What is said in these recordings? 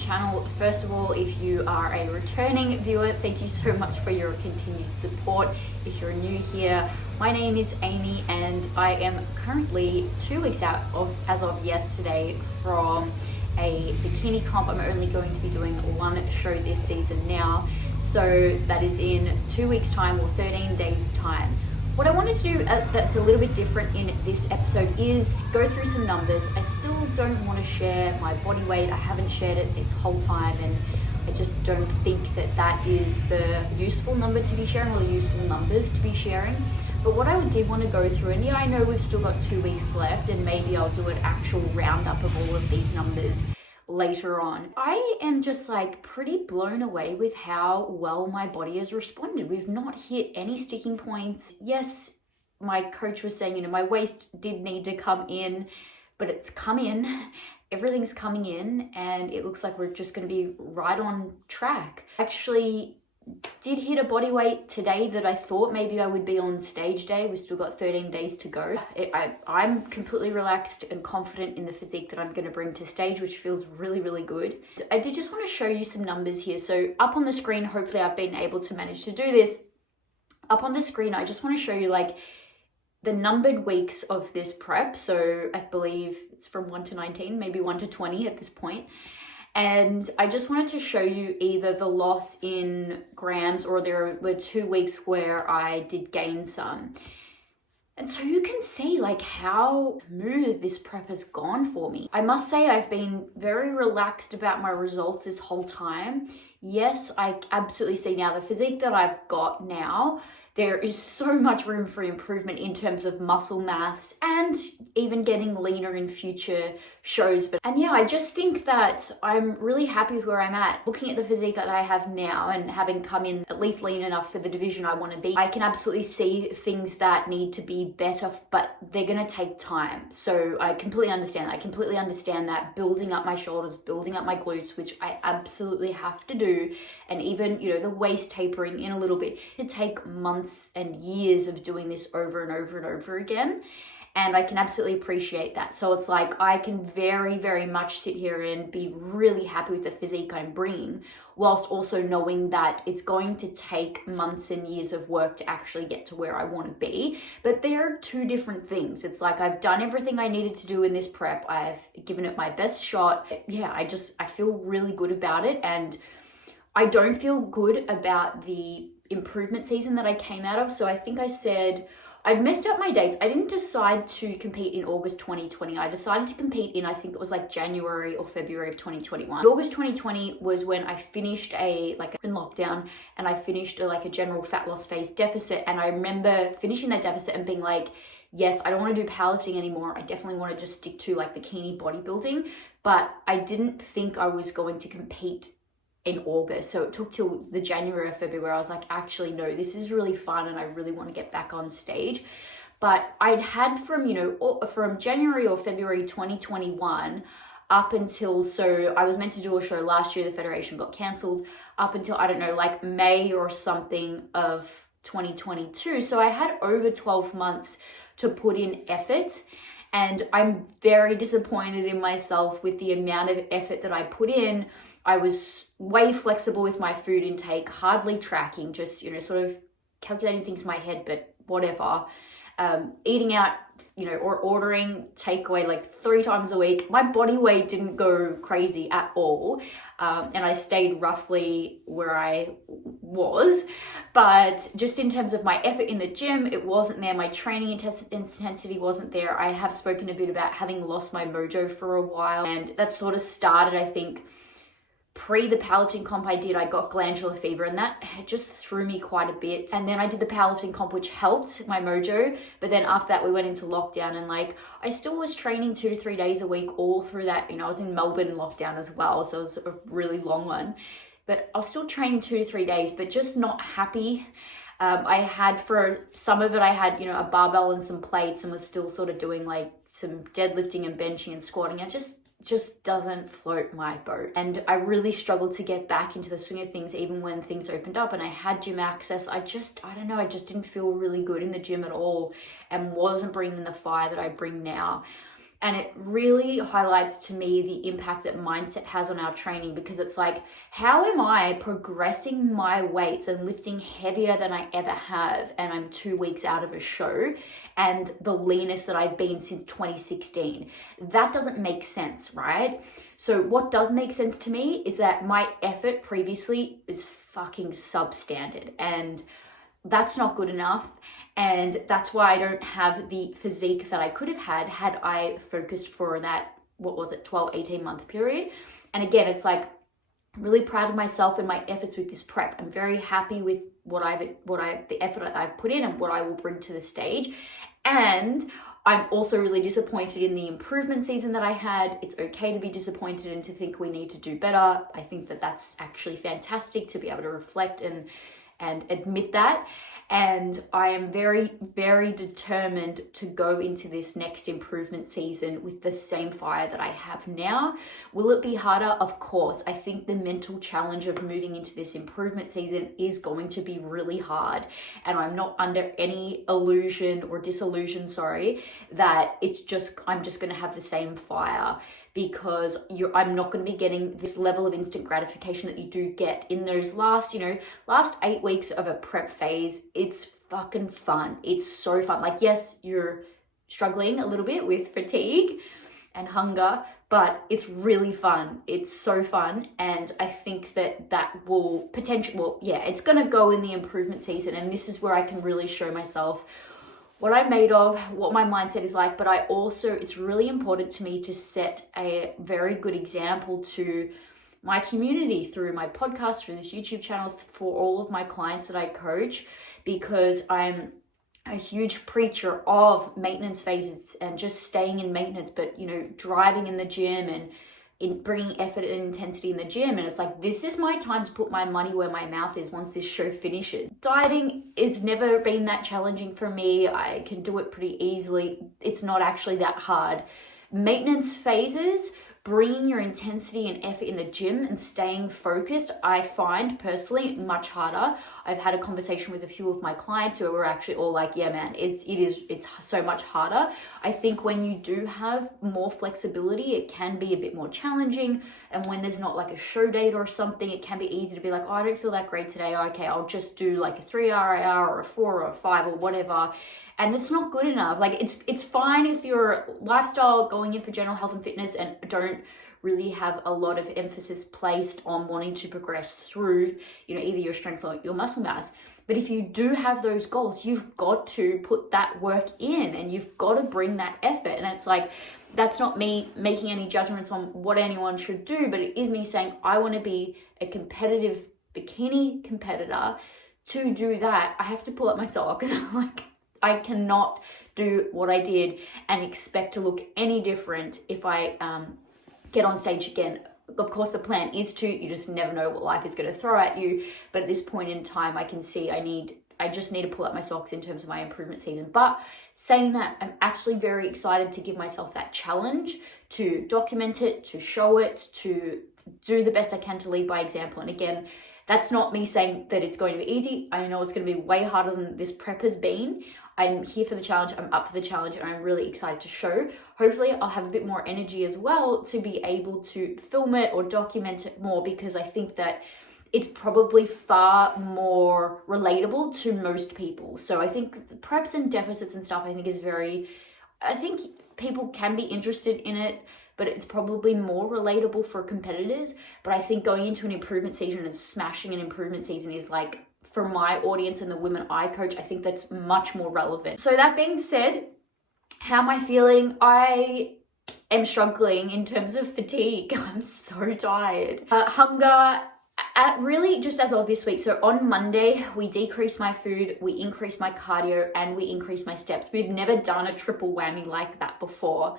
channel. First of all, if you are a returning viewer, thank you so much for your continued support. If you're new here, my name is Amy and I am currently 2 weeks out as of yesterday from a bikini comp. I'm only going to be doing one show this season now, so that is in 2 weeks time or 13 days time. What I wanted to do that's a little bit different in this episode is go through some numbers. I still don't want to share my body weight. I haven't shared it this whole time, and I just don't think that that is the useful number to be sharing or the useful numbers to be sharing. But what I did want to go through, and yeah, I know we've still got 2 weeks left, and maybe I'll do an actual roundup of all of these numbers later on. I am just like pretty blown away with how well my body has responded. We've not hit any sticking points. Yes, my coach was saying, my waist did need to come in, but it's come in. Everything's coming in, and it looks like we're just going to be right on track. Actually did hit a body weight today that I thought maybe I would be on stage day. We've still got 13 days to go. I'm completely relaxed and confident in the physique that I'm going to bring to stage, which feels really, really good. I did just want to show you some numbers here. So up on the screen, hopefully I've been able to manage to do this. Up on the screen, I just want to show you like the numbered weeks of this prep. So I believe it's from 1 to 19, maybe 1 to 20 at this point. And I just wanted to show you either the loss in grams, or there were 2 weeks where I did gain some. And so you can see like how smooth this prep has gone for me. I must say I've been very relaxed about my results this whole time. Yes, I absolutely see now the physique that I've got now, there is so much room for improvement in terms of muscle mass and even getting leaner in future shows. And yeah, I just think that I'm really happy with where I'm at. Looking at the physique that I have now and having come in at least lean enough for the division I want to be, I can absolutely see things that need to be better, but they're going to take time. So I completely understand that. I completely understand that building up my shoulders, building up my glutes, which I absolutely have to do, and even, the waist tapering in a little bit, to take months and years of doing this over and over and over again. And I can absolutely appreciate that. So it's like I can very, very much sit here and be really happy with the physique I'm bringing, whilst also knowing that it's going to take months and years of work to actually get to where I want to be. But they're two different things. It's like I've done everything I needed to do in this prep. I've given it my best shot. Yeah, I feel really good about it. And I don't feel good about the improvement season that I came out of. So I think I said I'd messed up my dates. I didn't decide to compete in August 2020. I decided to compete in, I think it was like January or February of 2021. August 2020 was when I finished in lockdown, and I finished a general fat loss phase deficit. And I remember finishing that deficit and being like, yes, I don't want to do powerlifting anymore. I definitely want to just stick to bikini bodybuilding. But I didn't think I was going to compete in August. So it took till the January or February. I was like, actually, no, this is really fun and I really want to get back on stage. But I'd had from January or February 2021 up until, so I was meant to do a show last year, the federation got cancelled, up until, I don't know, May or something of 2022. So I had over 12 months to put in effort. And I'm very disappointed in myself with the amount of effort that I put in. I was way flexible with my food intake, hardly tracking, just, sort of calculating things in my head, but whatever. Eating out, or ordering takeaway 3 times a week. My body weight didn't go crazy at all. And I stayed roughly where I was. But just in terms of my effort in the gym, it wasn't there. My training intensity wasn't there. I have spoken a bit about having lost my mojo for a while. And that sort of started, I think, pre the powerlifting comp I did. I got glandular fever, and that just threw me quite a bit. And then I did the powerlifting comp, which helped my mojo. But then after that, we went into lockdown, and I still was training 2 to 3 days a week all through that. I was in Melbourne lockdown as well, so it was a really long one. But I was still training 2 to 3 days, but just not happy. I had, for some of it, I had, a barbell and some plates, and was still sort of doing some deadlifting and benching and squatting. I just doesn't float my boat. And I really struggled to get back into the swing of things, even when things opened up and I had gym access. I don't know, I just didn't feel really good in the gym at all, and wasn't bringing the fire that I bring now. And it really highlights to me the impact that mindset has on our training, because it's like, how am I progressing my weights and lifting heavier than I ever have? And I'm 2 weeks out of a show and the leanest that I've been since 2016. That doesn't make sense, right? So what does make sense to me is that my effort previously is fucking substandard, and that's not good enough. And that's why I don't have the physique that I could have had I focused for that, 12, 18 month period. And again, it's like, I'm really proud of myself and my efforts with this prep. I'm very happy with the effort I've put in and what I will bring to the stage. And I'm also really disappointed in the improvement season that I had. It's okay to be disappointed and to think we need to do better. I think that that's actually fantastic to be able to reflect and admit that. And I am very, very determined to go into this next improvement season with the same fire that I have now. Will it be harder? Of course. I think the mental challenge of moving into this improvement season is going to be really hard. And I'm not under any illusion or disillusion, that I'm just going to have the same fire, because I'm not going to be getting this level of instant gratification that you do get in those last 8 weeks of a prep phase. It's fucking fun. It's so fun. Like, yes, you're struggling a little bit with fatigue and hunger, but it's really fun. It's so fun. And I think that will it's going to go in the improvement season. And this is where I can really show myself what I'm made of, what my mindset is like. But it's really important to me to set a very good example to my community through my podcast, through this YouTube channel, for all of my clients that I coach, because I'm a huge preacher of maintenance phases and just staying in maintenance, but driving in the gym and in bringing effort and intensity in the gym. And it's like, this is my time to put my money where my mouth is once this show finishes. Dieting has never been that challenging for me. I can do it pretty easily. It's not actually that hard. Maintenance phases, bringing your intensity and effort in the gym and staying focused, I find personally much harder. I've had a conversation with a few of my clients who were actually all like, yeah, man, it's so much harder. I think when you do have more flexibility, it can be a bit more challenging. And when there's not like a show date or something, it can be easy to be like, oh, I don't feel that great today. Okay, I'll just do like a 3 RIR or a 4 or a 5 or whatever. And it's not good enough. Like, it's fine if you're lifestyle going in for general health and fitness and don't really have a lot of emphasis placed on wanting to progress through, either your strength or your muscle mass. But if you do have those goals, you've got to put that work in and you've got to bring that effort. And it's like, that's not me making any judgments on what anyone should do, but it is me saying, I want to be a competitive bikini competitor. To do that, I have to pull up my socks. Like, I cannot do what I did and expect to look any different if I get on stage again. Of course, the plan is you just never know what life is going to throw at you. But at this point in time, I can see I just need to pull up my socks in terms of my improvement season. But saying that, I'm actually very excited to give myself that challenge, to document it, to show it, to do the best I can to lead by example. And again, that's not me saying that it's going to be easy. I know it's going to be way harder than this prep has been. I'm here for the challenge, I'm up for the challenge, and I'm really excited to show. Hopefully I'll have a bit more energy as well to be able to film it or document it more, because I think that it's probably far more relatable to most people. So I think the preps and deficits and stuff, I think people can be interested in it, but it's probably more relatable for competitors. But I think going into an improvement season and smashing an improvement season is like, for my audience and the women I coach, I think that's much more relevant. So that being said, how am I feeling? I am struggling in terms of fatigue. I'm so tired. Hunger, really just as of this week. So on Monday, we decreased my food, we increased my cardio, and we increased my steps. We've never done a triple whammy like that before.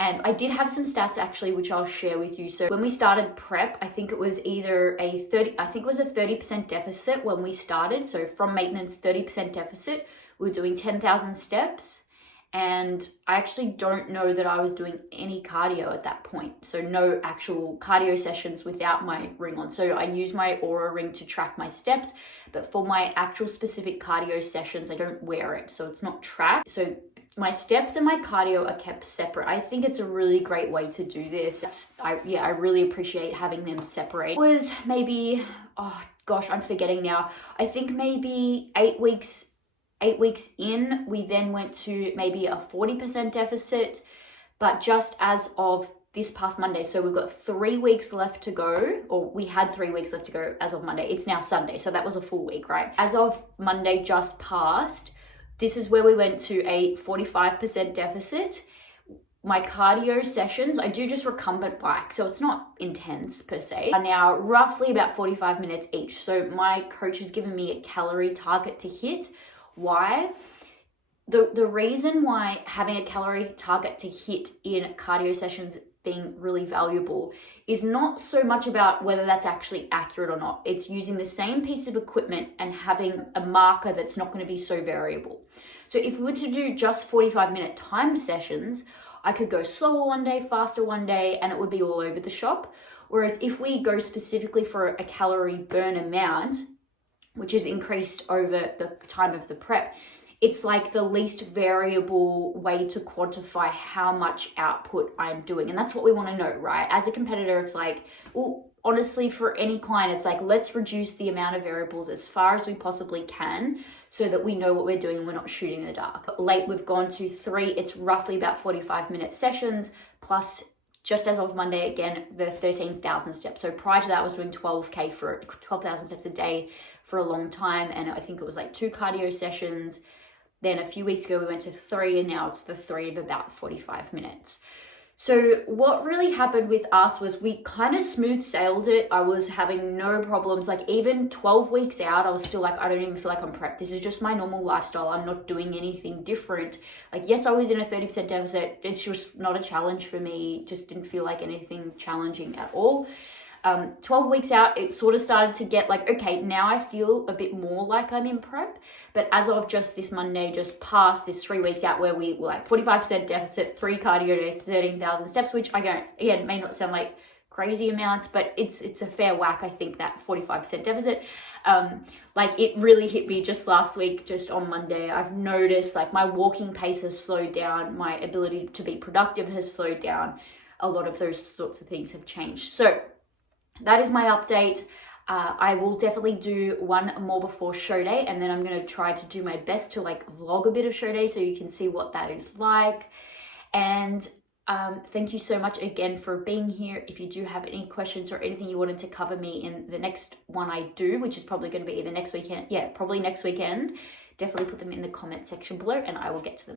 And I did have some stats actually, which I'll share with you. So when we started prep, I think it was either a 30% deficit when we started. So from maintenance, 30% deficit, we were doing 10,000 steps and I actually don't know that I was doing any cardio at that point. So no actual cardio sessions without my ring on. So I use my Oura ring to track my steps, but for my actual specific cardio sessions, I don't wear it. So it's not tracked. So my steps and my cardio are kept separate. I think it's a really great way to do this. I really appreciate having them separate. It was maybe, oh gosh, I'm forgetting now. I think maybe 8 weeks in, we then went to maybe a 40% deficit, but just as of this past Monday, so we've got 3 weeks left to go, or we had 3 weeks left to go as of Monday. It's now Sunday, so that was a full week, right? As of Monday just passed, this is where we went to a 45% deficit. My cardio sessions, I do just recumbent bike, so it's not intense per se, are now roughly about 45 minutes each. So my coach has given me a calorie target to hit. Why? The reason why having a calorie target to hit in cardio sessions being really valuable is not so much about whether that's actually accurate or not. It's using the same piece of equipment and having a marker that's not going to be so variable. So if we were to do just 45-minute timed sessions, I could go slower one day, faster one day, and it would be all over the shop. Whereas if we go specifically for a calorie burn amount, which is increased over the time of the prep, it's like the least variable way to quantify how much output I'm doing. And that's what we want to know, right? As a competitor, it's like, well, honestly, for any client, it's like, let's reduce the amount of variables as far as we possibly can so that we know what we're doing and we're not shooting in the dark. Late, we've gone to 3, it's roughly about 45-minute sessions, plus just as of Monday, again, the 13,000 steps. So prior to that, I was doing 12,000 steps a day for a long time. And I think it was like 2 cardio sessions. Then a few weeks ago, we went to 3, and now it's the 3 of about 45 minutes. So what really happened with us was we kind of smooth sailed it. I was having no problems. Like even 12 weeks out, I was still like, I don't even feel like I'm prepped. This is just my normal lifestyle. I'm not doing anything different. Like, yes, I was in a 30% deficit. It's just not a challenge for me. Just didn't feel like anything challenging at all. 12 weeks out, it sort of started to get like, okay, now I feel a bit more like I'm in prep. But as of just this Monday, just past this 3 weeks out where we were like 45% deficit, 3 cardio days, 13,000 steps, which again, may not sound like crazy amounts, but it's a fair whack. I think that 45% deficit, like it really hit me just last week, just on Monday. I've noticed like my walking pace has slowed down. My ability to be productive has slowed down. A lot of those sorts of things have changed. So that is my update. I will definitely do one more before show day, and then I'm going to try to do my best to like vlog a bit of show day so you can see what that is like. And thank you so much again for being here. If you do have any questions or anything you wanted to cover me in the next one I do, which is probably going to be either next weekend, probably next weekend, definitely put them in the comment section below and I will get to them.